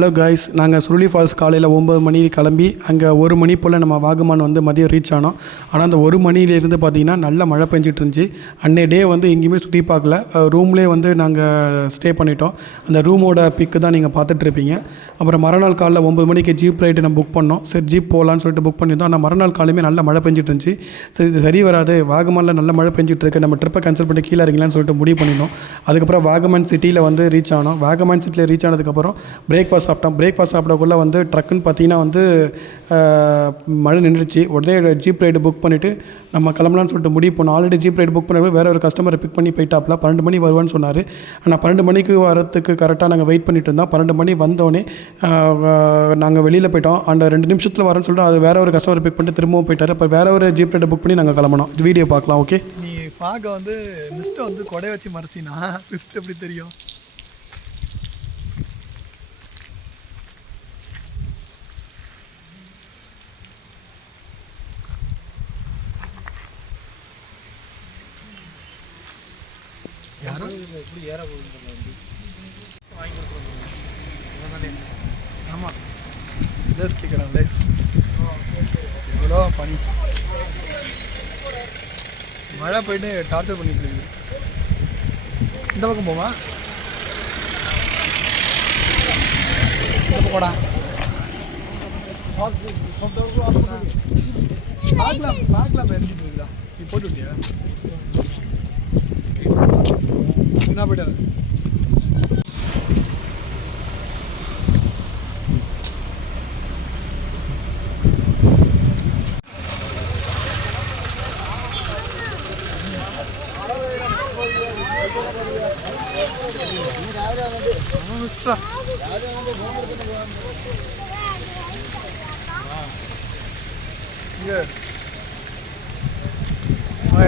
Hello guys, நாங்கள் Suruli falls காலையில் 9 மணி கிளம்பி அங்கே 1 மணி போல் நம்ம வாகமான் வந்து மதியம் ரீச் ஆனோம். ஆனால் அந்த 1 மணிலேருந்து பார்த்திங்கன்னா நல்ல மழை பெஞ்சிட்டு இருந்துச்சு. அன்னை டே வந்து எங்கேயுமே சுற்றி பார்க்கல, ரூம்லேயே வந்து நாங்கள் ஸ்டே பண்ணிட்டோம். அந்த ரூமோட பிக்கு தான் நீங்கள் பார்த்துட்ருப்பீங்க. அப்புறம் மறுநாள் காலையில் 9 மணிக்கு ஜீப் ரைட்டு நம்ம புக் பண்ணோம். சரி ஜீப் போகலான்னு சொல்லிட்டு புக் பண்ணியிருந்தோம். ஆனால் மறுநாள் காலையுமே நல்ல மழை பெஞ்சிட்டு இருந்துச்சு. சரி இது சரி வராது, வாகமானில் நல்ல மழை பெஞ்சிட்டு இருக்கு, நம்ம ட்ரிப்பை கேன்சல் பண்ணி கீழே இறங்கலான்னு சொல்லிட்டு முடிவு பண்ணியிருந்தோம். அதுக்கப்புறம் வாகமான் சிட்டியில் வந்து ரீச் ஆனோம். வாகமான் சிட்டியில் ரீச் ஆனதுக்கப்புறம் பிரேக்ஃபாஸ்ட் சாப்பிட்டோம். பிரேக்ஃபாஸ்ட் சாப்பிடக்குள்ளே வந்து ட்ரக்குன்னு பார்த்தீங்கன்னா வந்து மழை நின்றுச்சு. உடனே ஜீப் ரைடு புக் பண்ணிவிட்டு நம்ம கிளம்பலான்னு சொல்லிட்டு முடிவு பண்ணோம். ஆல்ரெடி ஜீப் ரைடு புக் பண்ணி வேறு ஒரு கஸ்டமரை பிக் பண்ணி போயிட்டாப்ல. 12 மணி வருவான்னு சொன்னார். ஆனால் 12 மணிக்கு வரத்துக்கு கரெக்டாக நாங்கள் வெயிட் பண்ணிட்டு இருந்தோம். 12 மணி வந்தோடனே நாங்கள் வெளியில் போயிட்டோம். அந்த 2 நிமிஷத்தில் வரேன்னு சொல்லிட்டு அது வேறு ஒரு கஸ்டமரை பிக் பண்ணிட்டு திரும்பவும் போயிட்டார். அப்போ வேறு ஒரு ஜீப் ரைடை புக் பண்ணி நாங்கள் கிளம்பணும். வீடியோ பார்க்கலாம். ஓகே, நீ பார்க்க வந்து மிஸ்ட்டை வந்து கொடை வச்சு மறைச்சினா மிஸ்ட் எப்படி தெரியும்? யாரும் எப்படி ஏற போகுது வாங்கி கொடுத்துருவாங்க. ஆமாம், லேஸ் கேட்குறேன். லேஸ் எவ்வளோ பனி, மழை போயிட்டு டார்ச்சர் பண்ணிட்டு இருக்குது. இந்த பக்கம் போமா, இந்த பக்கம் போடா. பார்க்கலாம் எரிஞ்சிட்டு இருக்குதா? நீ போட்டு விட்டியா? என்ன போயிட்டாரு?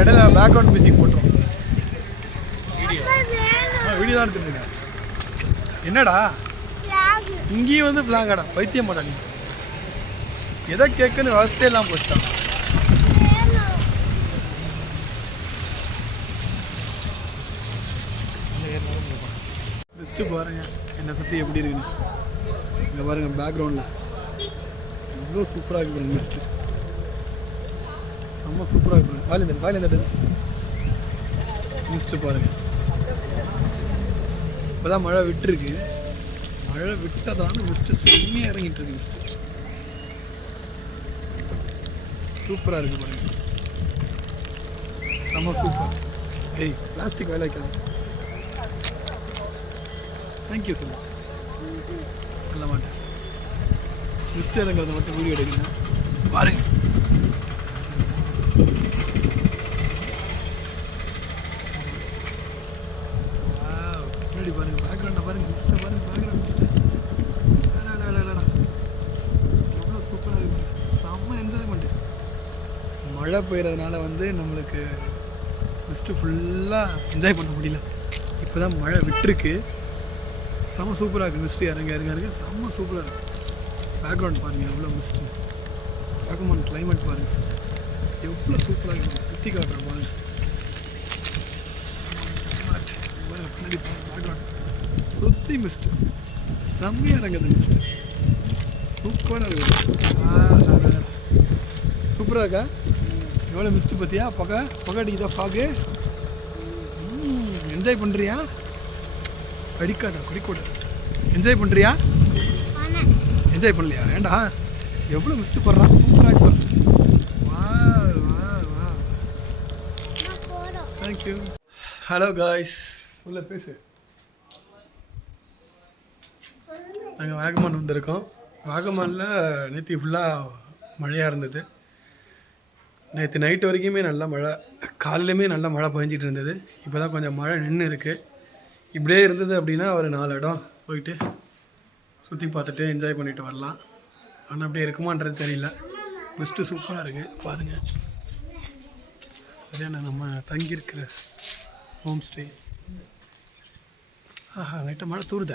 இடையில பேக்ரவுண்ட் மியூசிக் போட்டுரும். வீடியோ தான் எடுத்துருக்கேன். என்னடா இங்கேயும் வந்து பிளாங்கடா, பைத்தியம் மாடா நீ. எதை கேட்குன்னு வசதியெல்லாம் போச்சுட்டான். பெஸ்ட்டு பாருங்க என்னை சுற்றி எப்படி இருக்குன்னு. இங்கே பாருங்கள் பேக்ரவுண்டில் எவ்வளோ சூப்பராக இருக்குது பாருங்க. மிஸ்ட்டு செம்ம சூப்பராக இருக்குது. வாயிலேருந்து மிஸ்ட்டு பாருங்கள். இப்போ தான் மழை விட்டுருக்கு. மழை விட்டதான மிஸ்ட்டு செம்மையாக இறங்கிட்டு இருக்கு. மிஸ்ட்டு சூப்பராக இருக்குது பாருங்கள். செம்ம சூப்பர். ஏய் பிளாஸ்டிக் வேலை வைக்காது. தேங்க்யூ சொல்ல மாட்டேன். மிஸ்ட் இறங்கிறத மட்டும் வீடியோ எடுக்கிறேன் பாருங்க. முன்னாடி பாருங்க, பேக்ரவுண்டை பாருங்க, மிஸ்ட்டை பாருங்க, பேக்ரவுண்ட் மிஸ்ட்டு எவ்வளோ சூப்பராக இருக்கு. செம்ம என்ஜாய்மெண்ட்டு. மழை பெய்யறதுனால வந்து நம்மளுக்கு மிஸ்ட்டு ஃபுல்லாக என்ஜாய் பண்ண முடியல. இப்போ தான் மழை விட்டுருக்கு. செம்ம சூப்பராக இருக்குது. மிஸ்ட்டு இறங்க செம்ம சூப்பராக இருக்குது. பேக்ரவுண்ட் பாருங்கள் எவ்வளோ மிஸ்ட்டு. வாகமான் கிளைமேட் பாருங்கள் எவ்வளோ சூப்பராக இருக்குது. சுற்றி காட்டுறேன் பாருங்கள். பின்னாடி பேக்ரவுண்ட் சுற்றி மிஸ்ட்டு செம்மையாக இறங்குது. மிஸ்ட்டு சூப்பராக இருக்குது. சூப்பராக இருக்கா? எவ்வளோ மிஸ்ட்டு பார்த்தியா? புகை அடிக்குதா? ஃபாகு என்ஜாய் பண்ணுறியா? அடிக்காதா கொடிக்கோட. என்ஜாய் பண்ணுறியா? என்ஜாய் பண்ணலையா? ஏண்டா எவ்வளோ மிஸ்ட்டு போடுறான். சூப்பராக இருக்கு. வா தேங்க்யூ. ஹலோ காய்ஸ், உள்ள பேசு. நாங்கள் வாகமான் வந்திருக்கோம். வாகமானில் நேற்று ஃபுல்லாக மழையாக இருந்தது. நேற்று நைட்டு வரைக்குமே நல்ல மழை, காலையிலுமே நல்ல மழை பெஞ்சிட்டு இருந்தது. இப்போ தான் கொஞ்சம் மழை நின்று இருக்குது. இப்படியே இருந்தது அப்படின்னா ஒரு 4 இடம் போயிட்டு சுற்றி பார்த்துட்டு என்ஜாய் பண்ணிட்டு வரலாம். ஆனால் அப்படியே இருக்குமான்றது தெரியல. பெஸ்ட்டு சூப்பராக இருக்குது பாருங்கள். சரியான நம்ம தங்கியிருக்கிற ஹோம் ஸ்டே. லைட்டாக மழை தூருத.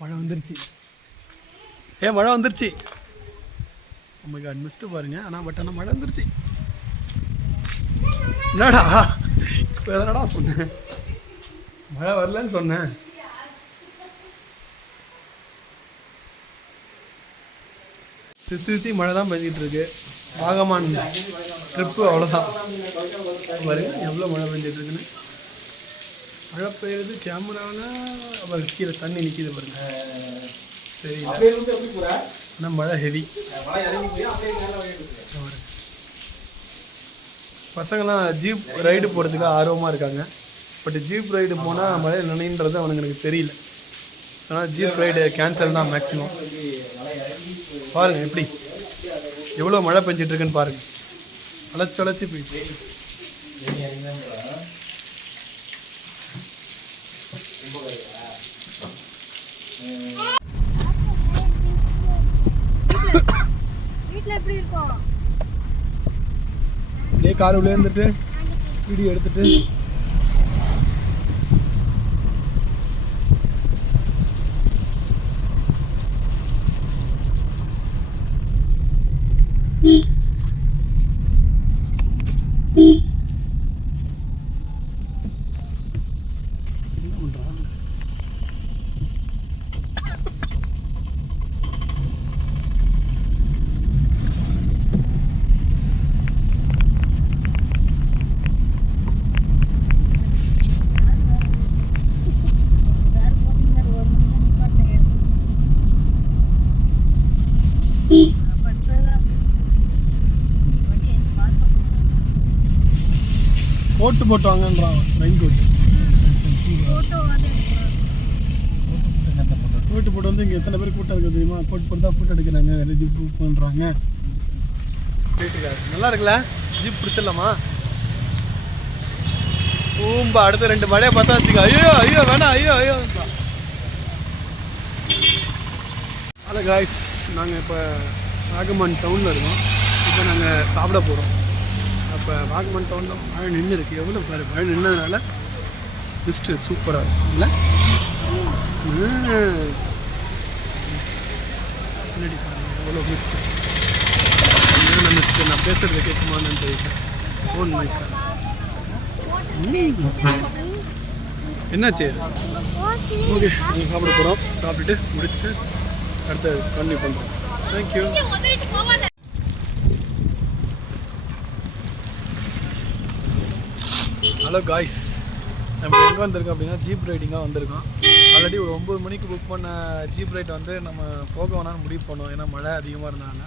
மழை வந்துருச்சு. மழை வந்துருச்சு. உங்களுக்கு மிஸ்ட்டு பாருங்கள். ஆனால் மழை வந்துருச்சு. என்னடா இப்போ எதனடா சொன்னேன்? மழை வரலன்னு சொன்னேன். சுற்றி மழை தான் பெஞ்சிட்டு இருக்கு. வாகமான் ட்ரிப்பு அவ்வளோதான். பாருங்க எவ்வளோ மழை பெஞ்சிட்டு இருக்குன்னு. மழை பெய்யுறது கேமராவில் அப்புறம் கீழே தண்ணி நிற்கிது பாருங்க. சரி, ஆனால் மழை ஹெவி. பசங்களாம் ஜீப் ரைடு போகிறதுக்கு ஆர்வமாக இருக்காங்க. பட் ஜீப் ரைடு போனால் மழை நினைன்றது அவனுங்களுக்கு தெரியல. ஆனால் ஜீப் ரைடு கேன்சல் தான் மேக்ஸிமம். பாருங்கள் எப்படி எவ்வளோ மழை பெஞ்சிட்ருக்குன்னு பாருங்கள். அழைச்சி போயிட்டு அப்படியே கார் உள்ளே இருந்துட்டு வீடியோ எடுத்துட்டு என்ன பண்ணுறான்? கோட்டு வாங்கன்றான். ரெயின் கோட்டு கோட்டு போட்டு வந்து இங்கே எத்தனை பேர் கூட்டம் இருக்குது தெரியுமா? கோட் போட்டு தான் ஃபோட்டோ எடுக்கிறாங்க. வேறு ஜீப் புக் பண்ணுறாங்க. நல்லா இருக்குல்ல? ஜீப் பிடிச்சிடலாமா? பூம்பா அடுத்த 2 மழையை பார்த்தா வச்சுக்க. ஐயோ வேணாம். ஐயோ ஹலோ காய்ஸ், நாங்கள் இப்போ வாகமான் டவுனில் இருக்கோம். இப்போ நாங்கள் சாப்பிட போகிறோம். அப்போ வாகமான் டவுனில் மழை நின்று இருக்குது. எவ்வளோ பாரு, மழை நின்றதுனால மிஸ்ட்டு சூப்பராக இருக்கும் இல்லை? முன்னாடி பாருங்கள் எவ்வளோ மிஸ்ட்டு. என்னென்ன மிஸ்ட்டு நான் பேசுகிறது கேட்குமான்னு தெரியல. ஃபோன் மைக்கா என்னாச்சு? ஓகே, நாங்கள் சாப்பிட போகிறோம். சாப்பிட்டுட்டு முடிச்சுட்டு அடுத்து கண்டினியூ பண்ணுறோம். தேங்க்யூ. ஹலோ காய்ஸ், நம்ம எங்கே வந்திருக்கோம் அப்படின்னா ஜீப் ரைடிங்காக வந்திருக்கோம். ஆல்ரெடி ஒரு 9 மணிக்கு புக் பண்ண ஜீப் ரைட் வந்து நம்ம போக வேணாம்னு முடிவு பண்ணோம். ஏன்னா மழை அதிகமாக இருந்ததுனால.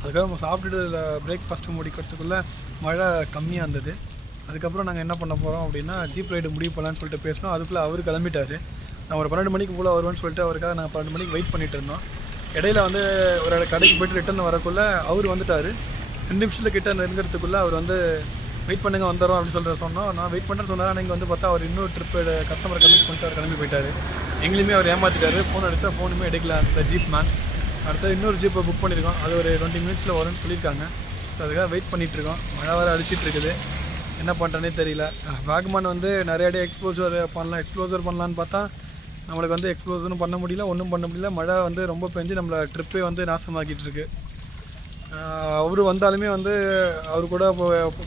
அதுக்காக நம்ம சாப்பிட்டுட்டு பிரேக்ஃபாஸ்ட்டு முடிக்கிறதுக்குள்ளே மழை கம்மியாக இருந்தது. அதுக்கப்புறம் நாங்கள் என்ன பண்ண போகிறோம் அப்படின்னா ஜீப் ரைடு முடிவு பண்ணலான்னு சொல்லிட்டு பேசினோம். அதுக்குள்ளே அவர் கிளம்பிட்டார். நான் ஒரு 12 மணிக்கு போல் வருவேன்னு சொல்லிட்டு அவருக்காக நான் 12 மணிக்கு வெயிட் பண்ணிகிட்டு இருந்தோம். இடையில வந்து ஒரு கடைக்கு போய்ட்டு ரிட்டர்ன் வரக்குள்ளே அவர் வந்துட்டார். 2 நிமிஷத்தில் கிட்ட நெருங்கிறதுக்குள்ளே அவர் வந்து வெயிட் பண்ணுங்க வந்துடுறோம் அப்படின்னு சொல்லிட்டு சொன்னோம். நான் வெயிட் பண்ணுறேன்னு சொன்னார். ஆனால் இங்கே வந்து பார்த்தா அவர் இன்னொரு ட்ரிப்பு கஸ்டமரை கமிட் பண்ணிட்டு அவர் கிளம்பி போயிட்டார். எங்களையுமே அவர் ஏமாற்றிட்டார். ஃபோன் அடித்தா ஃபோனுமே எடுக்கல அந்த ஜீப் மேன். அடுத்து இன்னொரு ஜீப்பை புக் பண்ணியிருக்கோம். அது ஒரு 20 மினிட்ஸில் வரும்னு சொல்லியிருக்காங்க. ஸோ அதுக்காக வெயிட் பண்ணிகிட்ருக்கோம். மழை வேறு அடிச்சிட்டு இருக்குது. என்ன பண்ணுறேனே தெரியல. வாகமான் வந்து நிறைய அடி எக்ஸ்ப்ளோசர் பண்ணலான்னு பார்த்தா நம்மளுக்கு வந்து எக்ஸ்ப்ளோசரும் பண்ண முடியல, ஒன்றும் பண்ண முடியல. மழை வந்து ரொம்ப பெஞ்சு நம்மளை ட்ரிப்பே வந்து நாசமாக்கிட்டு இருக்கு. அவர் வந்தாலுமே வந்து அவர் கூட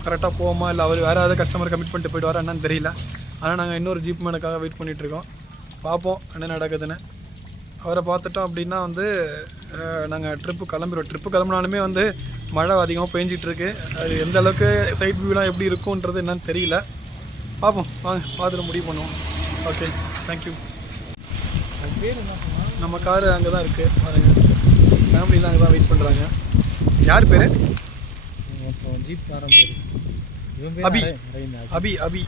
கரெக்டாக போவோமா இல்லை அவர் வேறு ஏதாவது கஸ்டமர் கமிட் பண்ணிட்டு போய்ட்டு வர என்னன்னு தெரியல. ஆனால் நாங்கள் இன்னொரு ஜீப் மேனுக்காக வெயிட் பண்ணிகிட்ருக்கோம். பார்ப்போம் என்ன நடக்குதுன்னு. அவரை பார்த்துட்டோம் அப்படின்னா வந்து நாங்கள் ட்ரிப்பு கிளம்புனாலுமே வந்து மழை அதிகமாக பெஞ்சிட்ருக்கு. அது எந்த அளவுக்கு சைட் வியூலாம் எப்படி இருக்குன்றது என்னன்னு தெரியல. பார்ப்போம், வாங்க பார்த்துட்டு முடிவு பண்ணுவோம். Okay, thank you. நம்ம காரு அங்கே தான் இருக்குது பாருங்கள். ஃபேமிலிலாம் அங்கே தான் வெயிட் பண்ணுறாங்க. யார் பேர்? ஜீப் காரன் பேர் அபி. அபி அபி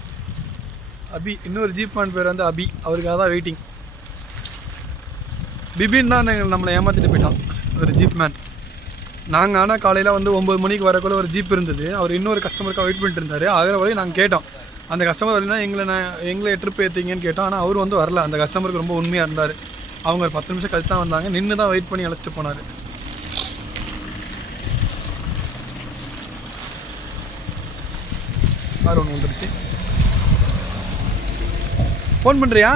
அபி இன்னொரு ஜீப் மேன் பேர் வந்து அபி. அவருக்காக தான் வெயிட்டிங். பிபின் தான் நம்மளை ஏமாற்றிட்டு போயிட்டான் ஒரு ஜீப் மேன். நாங்கள் ஆனால் காலையில் வந்து 9 மணிக்கு வரக்குள்ள ஒரு ஜீப் இருந்தது. அவர் இன்னொரு கஸ்டமருக்காக வெயிட் பண்ணிட்டு இருந்தார். ஆகிற வரையும் நாங்கள் கேட்டோம், அந்த கஸ்டமர் வரலைன்னா எங்களை ட்ரிப் ஏற்றிங்கன்னு கேட்டோம். ஆனால் அவர் வந்து வரல. அந்த கஸ்டமருக்கு ரொம்ப உண்மையாக இருந்தார். அவங்க ஒரு 10 நிமிஷம் கழித்து தான் வந்தாங்க. நின்று தான் வெயிட் பண்ணி அழைச்சிட்டு போனார். கார் ஒன்று வந்துருச்சு. ஃபோன் பண்ணுறியா?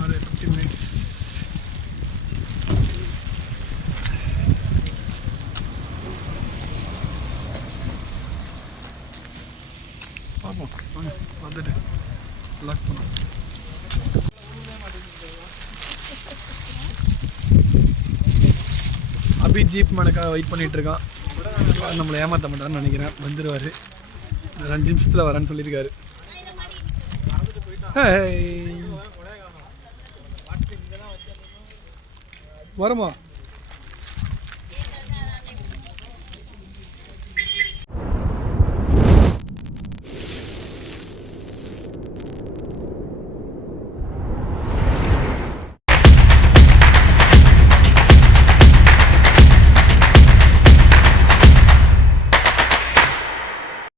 ஒரு 15 மினிட்ஸ். பார்ப்போம், வாங்க வந்துட்டு லாக் பண்ணுவோம். அபி ஜீப் மனக்காக வெயிட் பண்ணிட்டு இருக்கான். நம்மளை ஏமாற்ற மாட்டான்னு நினைக்கிறேன். வந்துடுவார். 2 நிமிஷத்தில் வரேன்னு சொல்லியிருக்காரு. வரமா